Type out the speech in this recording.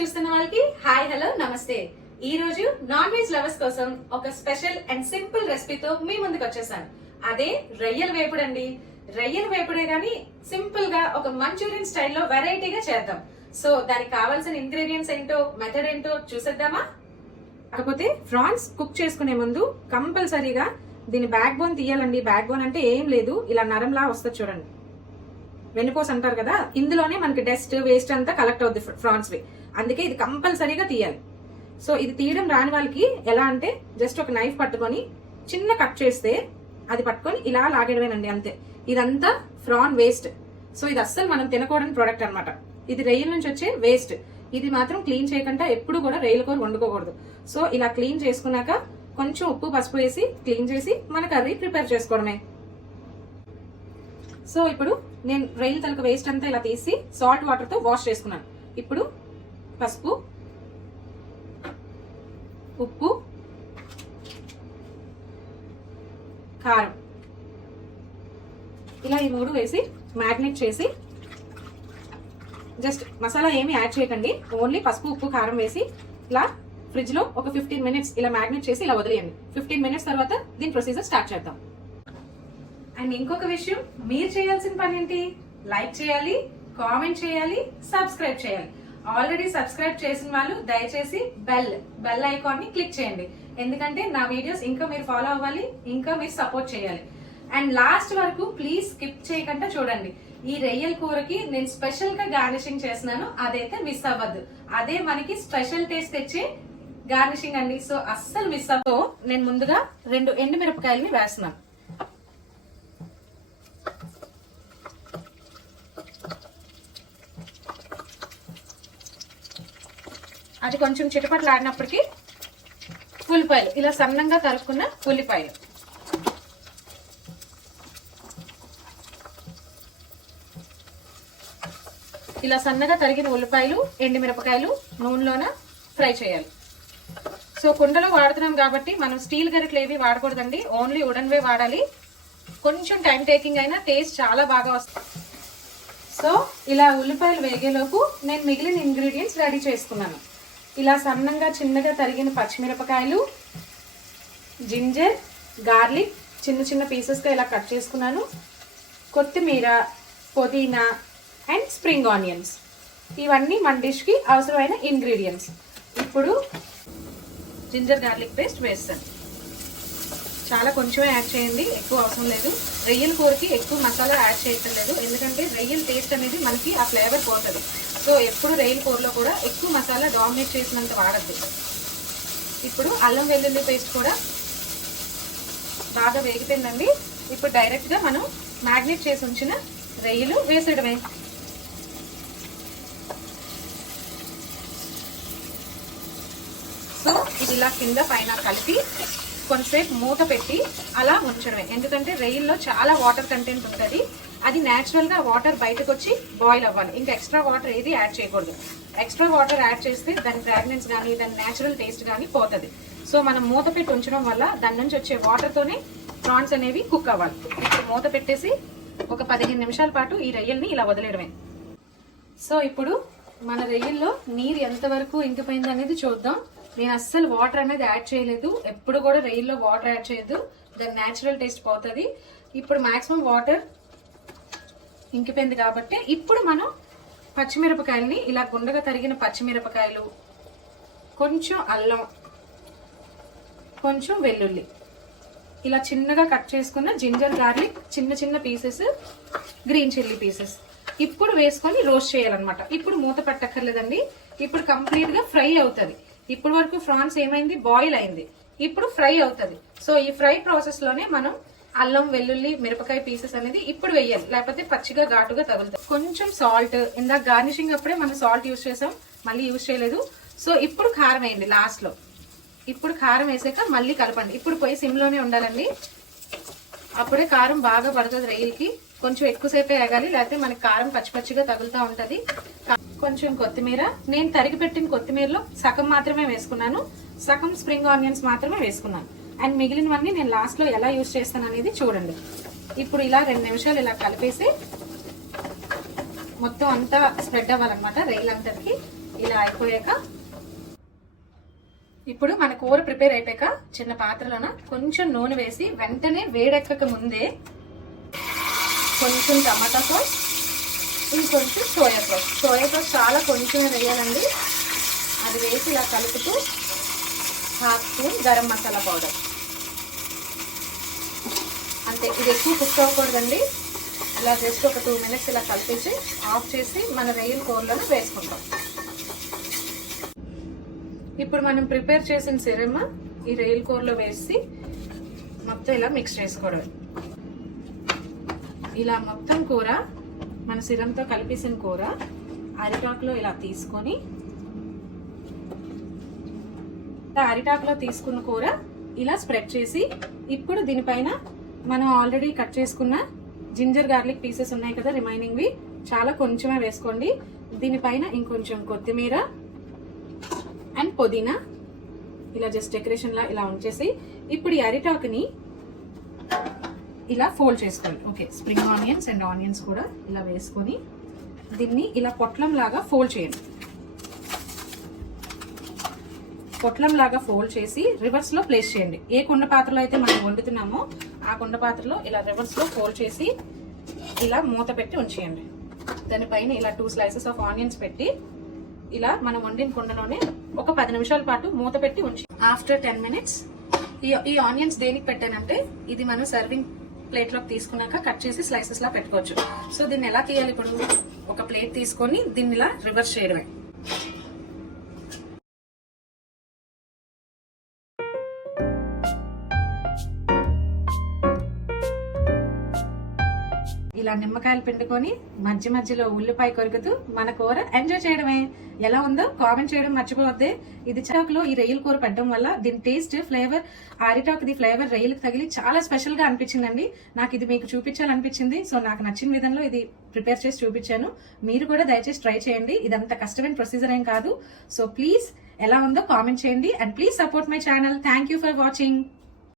చూస్తున్న వాళ్ళకి hi hello నమస్తే. ఈ రోజు నాన్ వెజ్ లవర్స్ కోసం ఒక స్పెషల్ అండ్ సింపుల్ రెసిపీతో మీ ముందుకు వచ్చేసాను. అదే రొయ్యల వేపుడు అండి. రొయ్యల వేపుడే గానీ సింపుల్ గా ఒక మంచూరియన్ స్టైల్లో వెరైటీగా చేద్దాం. సో దానికి కావాల్సిన ఇంగ్రీడియంట్స్ ఏంటో, మెథడ్ ఏంటో చూసేద్దామా? కాకపోతే ఫ్రాన్స్ కుక్ చేసుకునే ముందు కంపల్సరీగా దీని బ్యాక్ బోన్ తీయాలండి. బ్యాక్ బోన్ అంటే ఏం లేదు, ఇలా నరంలా వస్తుంది చూడండి, వెన్నుపోస అంటారు కదా, ఇందులోనే మనకి డస్ట్ వేస్ట్ అంతా కలెక్ట్ అవుద్ది ఫ్రాన్స్ వి. అందుకే ఇది కంపల్సరీగా తీయాలి. సో ఇది తీయడం రాని వాళ్ళకి ఎలా అంటే జస్ట్ ఒక నైఫ్ పట్టుకొని చిన్న కట్ చేస్తే అది పట్టుకొని ఇలా లాగేయడమేనండి, అంతే. ఇదంతా ఫ్రాన్ వేస్ట్. సో ఇది అస్సలు మనం తినకూడని ప్రోడక్ట్ అనమాట. ఇది రొయ్యల నుంచి వచ్చే వేస్ట్. ఇది మాత్రం క్లీన్ చేయకుండా ఎప్పుడు కూడా రొయ్యల కూర వండుకోకూడదు. సో ఇలా క్లీన్ చేసుకున్నాక కొంచెం ఉప్పు పసుపు వేసి క్లీన్ చేసి మన కర్రీ ప్రిపేర్ చేసుకోవడమే. సో ఇప్పుడు నేను రొయ్యల తలక వేస్ట్ అంతా ఇలా తీసి సాల్ట్ వాటర్ తో వాష్ చేసుకున్నాను. ఇప్పుడు పసుపు, ఉప్పు, కారం ఇలా ఈ మూడు వేసి మ్యారినేట్ చేసి, జస్ట్ మసాలా ఏమి యాడ్ చేయకండి, ఓన్లీ పసుపు ఉప్పు కారం వేసి ఇలా ఫ్రిడ్జ్ లో ఒక 15 మినిట్స్ ఇలా మ్యారినేట్ చేసి ఇలా వదిలేయండి. 15 మినిట్స్ తర్వాత దీని ప్రొసీజర్ స్టార్ట్ చేద్దాం. అండ్ ఇంకొక విషయం, మీరు చేయాల్సిన పని ఏంటి? లైక్ చేయాలి, కామెంట్ చేయాలి, సబ్స్క్రైబ్ చేయాలి. ఆల్రెడీ సబ్స్క్రైబ్ చేసిన వాళ్ళు దయచేసి బెల్ ఐకాన్ ని క్లిక్ చేయండి. ఎందుకంటే నా వీడియోస్ ఇంకా మీరు ఫాలో అవ్వాలి, ఇంకా మీరు సపోర్ట్ చేయాలి. అండ్ లాస్ట్ వరకు ప్లీజ్ స్కిప్ చేయకుండా చూడండి. ఈ రొయ్యల కూరకి నేను స్పెషల్ గా గార్నిషింగ్ చేస్తున్నాను, అదైతే మిస్ అవ్వద్దు. అదే మనకి స్పెషల్ టేస్ట్ తెచ్చే గార్నిషింగ్ అండి. సో అస్సలు మిస్ అవ్వదు. నేను ముందుగా 2 ఎండుమిరపకాయలని వేస్తున్నాను. అది కొంచెం చిటపట్లాడినప్పటికీ ఉల్లిపాయలు, ఇలా సన్నంగా తరుక్కున్న ఉల్లిపాయలు, ఇలా సన్నగా తరిగిన ఉల్లిపాయలు, ఎండుమిరపకాయలు నూనెలోన ఫ్రై చేయాలి. సో కుండలో వాడుతున్నాం కాబట్టి మనం స్టీల్ గరిటెలు ఏవి వాడకూడదండి, ఓన్లీ వుడెన్ వే వాడాలి. కొంచెం టైం టేకింగ్ అయినా టేస్ట్ చాలా బాగా వస్తుంది. సో ఇలా ఉల్లిపాయలు వేగేలోపు నేను మిగిలిన ఇంగ్రీడియంట్స్ రెడీ చేసుకున్నాను. ఇలా సన్నంగా చిన్నగా తరిగిన పచ్చిమిరపకాయలు, జింజర్, గార్లిక్ చిన్న చిన్న పీసెస్గా ఇలా కట్ చేసుకున్నాను, కొత్తిమీర, పుదీనా అండ్ స్ప్రింగ్ ఆనియన్స్. ఇవన్నీ మన డిష్కి అవసరమైన ఇంగ్రీడియంట్స్. ఇప్పుడు జింజర్ గార్లిక్ పేస్ట్ వేస్తాను. చాలా కొంచెమే యాడ్ చేయండి, ఎక్కువ అవసరం లేదు. రొయ్యల కూరకి ఎక్కువ మసాలా యాడ్ చేయటం లేదు, ఎందుకంటే రొయ్యల టేస్ట్ అనేది మనకి ఆ ఫ్లేవర్ పోతుంది. సో ఎప్పుడు రొయ్యల కూరలో కూడా ఎక్కువ మసాలా డామినేట్ చేసినంత వాడద్దు. ఇప్పుడు అల్లం వెల్లుల్లి పేస్ట్ కూడా బాగా వేగిపోయిందండి. ఇప్పుడు డైరెక్ట్గా మనం మ్యాగ్నేట్ చేసి ఉంచిన రొయ్యలు వేసేయడమే. సో ఇది ఇలా కింద పైన కలిపి కొంతసేపు మూత పెట్టి అలా ఉంచడమే. ఎందుకంటే రొయ్యల్లో చాలా వాటర్ కంటెంట్ ఉంటుంది, అది న్యాచురల్గా వాటర్ బయటకు వచ్చి బాయిల్ అవ్వాలి. ఇంకా ఎక్స్ట్రా వాటర్ ఏది యాడ్ చేయకూడదు. ఎక్స్ట్రా వాటర్ యాడ్ చేస్తే దాని ఫ్రాగ్రెన్స్ కానీ దాని న్యాచురల్ టేస్ట్ కానీ పోతుంది. సో మనం మూత పెట్టి ఉంచడం వల్ల దాని నుంచి వచ్చే వాటర్తోనే ప్రాన్స్ అనేవి కుక్ అవ్వాలి. ఇప్పుడు మూత పెట్టేసి ఒక 15 నిమిషాల పాటు ఈ రొయ్యల్ని ఇలా వదిలేయడమే. సో ఇప్పుడు మన రొయ్యల్లో నీరు ఎంతవరకు ఇంకిపోయింది అనేది చూద్దాం. నేను అస్సలు వాటర్ అనేది యాడ్ చేయలేదు, ఎప్పుడు కూడా రొయ్యల్లో వాటర్ యాడ్ చేయొద్దు, దాని న్యాచురల్ టేస్ట్ పోతుంది. ఇప్పుడు మాక్సిమం వాటర్ ఇంకిపోయింది కాబట్టి ఇప్పుడు మనం పచ్చిమిరపకాయలని ఇలా గుండగా తరిగిన పచ్చిమిరపకాయలు, కొంచెం అల్లం, కొంచెం వెల్లుల్లి, ఇలా చిన్నగా కట్ చేసుకున్న జింజర్ గార్లిక్ చిన్న చిన్న పీసెస్, గ్రీన్ చిల్లీ పీసెస్ ఇప్పుడు వేసుకొని రోస్ట్ చేయాలన్నమాట. ఇప్పుడు మూత పట్టక్కర్లేదండి, ఇప్పుడు కంప్లీట్ గా ఫ్రై అవుతుంది. ఇప్పుడు వరకు ఫ్రాన్స్ ఏమైంది, బాయిల్ అయింది, ఇప్పుడు ఫ్రై అవుతుంది. సో ఈ ఫ్రై ప్రాసెస్ లోనే మనం అల్లం వెల్లుల్లి మిరపకాయ పీసెస్ అనేది ఇప్పుడు వేయాలి, లేకపోతే పచ్చిగా ఘాటుగా తగులుతుంది. కొంచెం సాల్ట్, ఇందాక గార్నిషింగ్ అప్పుడే మనం సాల్ట్ యూజ్ చేసాం, మళ్ళీ యూజ్ చేయలేదు. సో ఇప్పుడు కారం వేయండి లాస్ట్ లో. ఇప్పుడు కారం వేసాక మళ్ళీ కలపండి. ఇప్పుడు పోయి సిమ్లోనే ఉండాలండి, అప్పుడే కారం బాగా పడుతుంది రొయ్యలకి. కొంచెం ఎక్కువసేపే వేగాలి, లేకపోతే మనకి కారం పచ్చి పచ్చిగా తగులుతూ ఉంటుంది. కొంచెం కొత్తిమీర, నేను తరిగి పెట్టిన కొత్తిమీరలో సగం మాత్రమే వేసుకున్నాను, సగం స్ప్రింగ్ ఆనియన్స్ మాత్రమే వేసుకున్నాను. అండ్ మిగిలినవన్నీ నేను లాస్ట్ లో ఎలా యూజ్ చేస్తాను అనేది చూడండి. ఇప్పుడు ఇలా 2 నిమిషాలు ఇలా కలిపేసి మొత్తం అంతా స్ప్రెడ్ అవ్వాలన్నమాట రైల్ అంతటికి. ఇలా అయిపోయాక ఇప్పుడు మన కూర ప్రిపేర్ అయిపోయాక చిన్న పాత్రలోన కొంచెం నూనె వేసి వెంటనే వేడెక్కక ముందే కొంచెం టమాటా సాస్, ఇంకొంచెం సోయా సాస్. సోయా సాస్ చాలా కొంచెమే వేయాలండి. అది వేసి ఇలా కలుపుతూ 1/2 స్పూన్ గరం మసాలా పౌడర్. అంతే, ఇది ఎక్కువ కుక్ అవ్వకూడదండి. ఇలా జస్ట్ ఒక 2 మినిట్స్ ఇలా కలిపేసి ఆఫ్ చేసి మన రొయ్యల కూరలోనే వేసుకుంటాం. ఇప్పుడు మనం ప్రిపేర్ చేసిన సిరమ్ ఈ రొయ్యల కూరలో వేసి మొత్తం ఇలా మిక్స్ చేసుకోవడం. ఇలా మొత్తం కూర మన సిరంతో కలిపేసిన కూర అరిటాకులో ఇలా తీసుకొని, అరిటాకులో తీసుకున్న కూర ఇలా స్ప్రెడ్ చేసి, ఇప్పుడు దీనిపైన మనం ఆల్రెడీ కట్ చేసుకున్న జింజర్ గార్లిక్ పీసెస్ ఉన్నాయి కదా రిమైనింగ్వి, చాలా కొంచెమే వేసుకోండి. దీనిపైన ఇంకొంచెం కొత్తిమీర అండ్ పుదీనా ఇలా జస్ట్ డెకరేషన్ లా ఇలా ఉంచేసి, ఇప్పుడు ఈ అరిటాకుని ఇలా ఫోల్డ్ చేసుకోండి. Okay, spring onions and onions కూడా ఇలా వేసుకొని దీన్ని ఇలా పొట్లం లాగా ఫోల్డ్ చేయండి. పొట్లం లాగా ఫోల్డ్ చేసి రివర్స్ లో ప్లేస్ చేయండి. ఏ కుండ పాత్రలో అయితే మనం వండుతున్నామో ఆ కుండ పాత్రలో ఇలా రివర్స్ లో ఫోల్డ్ చేసి ఇలా మూత పెట్టి ఉంచేయండి. దానిపైన ఇలా 2 స్లైసెస్ ఆఫ్ ఆనియన్స్ పెట్టి ఇలా మనం వండిన కుండలోనే ఒక 10 నిమిషాల పాటు మూత పెట్టి ఉంచి, ఆఫ్టర్ 10 మినిట్స్ ఈ ఆనియన్స్ దేనికి పెట్టానంటే ఇది మనం సర్వింగ్ ప్లేట్ లోకి తీసుకున్నాక కట్ చేసి స్లైసెస్ లా పెట్టుకోవచ్చు. సో దీన్ని ఎలా తీయాలి? ఇప్పుడు ఒక ప్లేట్ తీసుకొని దీన్ని ఇలా రివర్స్ చేయడమే. ఇలా నిమ్మకాయలు పిండుకొని మధ్య మధ్యలో ఉల్లిపాయ కొరుకుతూ మన కూర ఎంజాయ్ చేయడమే. ఎలా ఉందో కామెంట్ చేయడం మర్చిపోవద్దే. ఇది చాకులో ఈ రొయ్యల కూర పెట్టడం వల్ల దీని టేస్ట్, ఫ్లేవర్, అరిటాకుది ఫ్లేవర్ రొయ్యలకు తగిలి చాలా స్పెషల్ గా అనిపించిందండి. నాకు ఇది మీకు చూపించాలనిపించింది. సో నాకు నచ్చిన విధంలో ఇది ప్రిపేర్ చేసి చూపించాను. మీరు కూడా దయచేసి ట్రై చేయండి. ఇదంత కష్టమైన ప్రొసీజర్ ఏం కాదు. సో ప్లీజ్ ఎలా ఉందో కామెంట్ చేయండి and please support my channel. Thank you for watching.